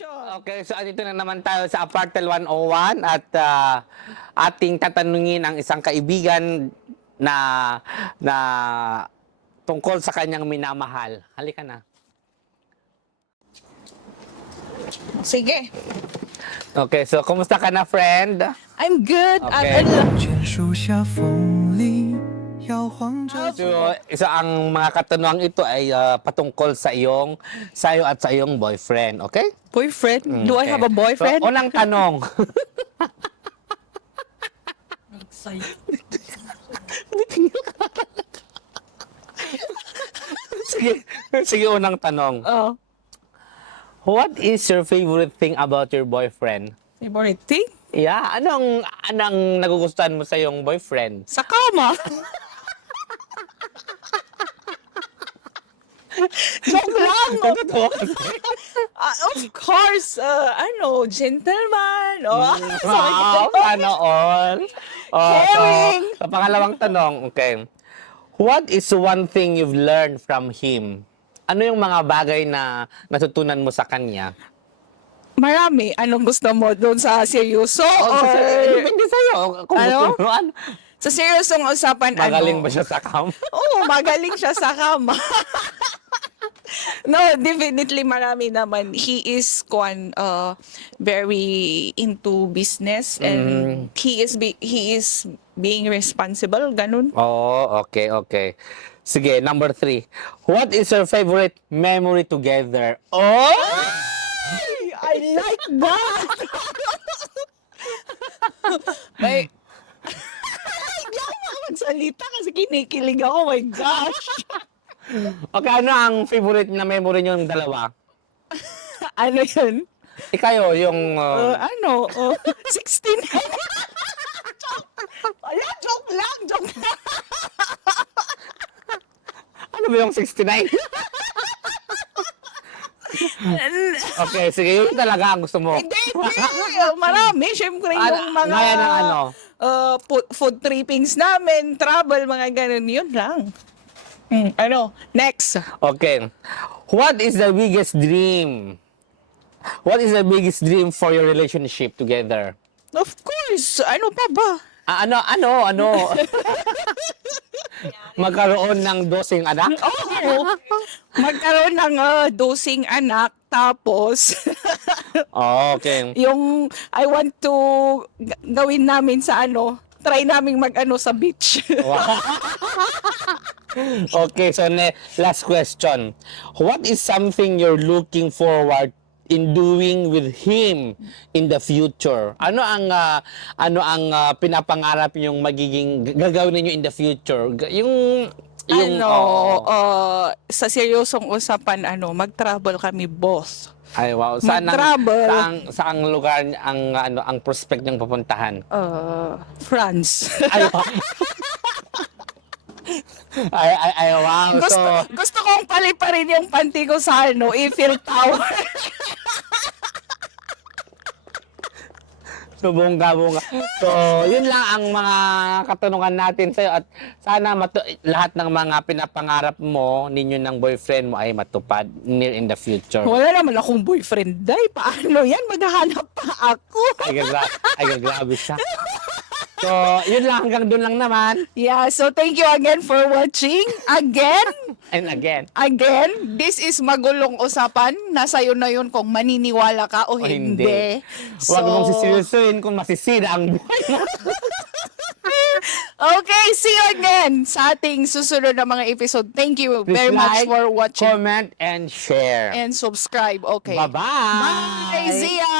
question. Okay, so andito na naman tayo sa Apartel 101 at ating tatanungin ang isang kaibigan na tungkol sa kanyang minamahal. Halika na. Sige. Okay, so kumusta ka na, friend? I'm good. Okay. 见树下风里摇晃着 So, isa ang mga katanungang ito ay patungkol sa iyo at sa iyong boyfriend, okay? Boyfriend? Do I Okay. have a boyfriend? So, unang tanong. sige, unang tanong. Oh, What is your favorite thing about your boyfriend? favorite thing? Yeah, anong nagugustuhan mo sa iyong boyfriend? Sa kama. Joke lang. Totoo kasi. Of course, gentleman. Oh, Wow, sana all. Caring. So, sa pangalawang tanong, okay. What is one thing you've learned from him? Ano yung mga bagay na natutunan mo sa kanya? Marami. Anong gusto mo doon sa seryoso? Or Depende sa'yo. Kung Ano? gusto mo, ano? sa seryosong usapan, Magaling ba siya sa cam? Oo, magaling siya sa kama. No, definitely marami naman. He is very into business and he is being responsible, ganun. Oh, okay. Sige, number 3. What is your favorite memory together? Oh! I like that. May hindi ako makapagsalita kasi kinikilig ako. Oh my gosh. Okay, ano ang favorite na memory niyo yung dalawa? Ano yun? Ikayo, yung... 16. Wala, joke lang. ano ba yung 69? Okay, sige, yun talaga ang gusto mo. Hindi. Marami. Siyempre yung mga Gaya ng ano? food trippings namin, travel, mga ganun. Yun lang. Next. Okay. What is the biggest dream? What is the biggest dream for your relationship together? Of course. Ano pa ba? Ano? Magkaroon ng dosing anak? Oo. Magkaroon ng dosing anak. Tapos, Okay. yung I want to gawin namin sa try naming sa beach. Okay, so last question. What is something you're looking forward in doing with him in the future? Ano ang pinapangarap yung magiging gagawin niyo in the future? Sa seryosong usapan, mag-travel kami both. Ay wow, Mag-travel. saang lugar ang prospect niyang pupuntahan? France. Ay wow. ay wow. Gusto kong paliparin yung panty ko sa Eiffel Tower. So, bongga. So, yun lang ang mga katanungan natin sa'yo at sana lahat ng mga pinapangarap mo ninyo ng boyfriend mo ay matupad near in the future. Wala naman akong boyfriend, day. Paano yan? Maghahanap pa ako. Ay, grabe siya. So, yun lang. Hanggang doon lang naman. Yeah, so thank you again for watching. And again. This is Magulong Usapan. Nasa iyo na yun kung maniniwala ka o hindi. Huwag mong siseryosohin kung masisira ang buhay mo. Okay, see you again sa ating susunod na mga episode. Thank you Please very much like, for watching. comment, and share. And subscribe. Okay. Bye-bye. Bye, Zia.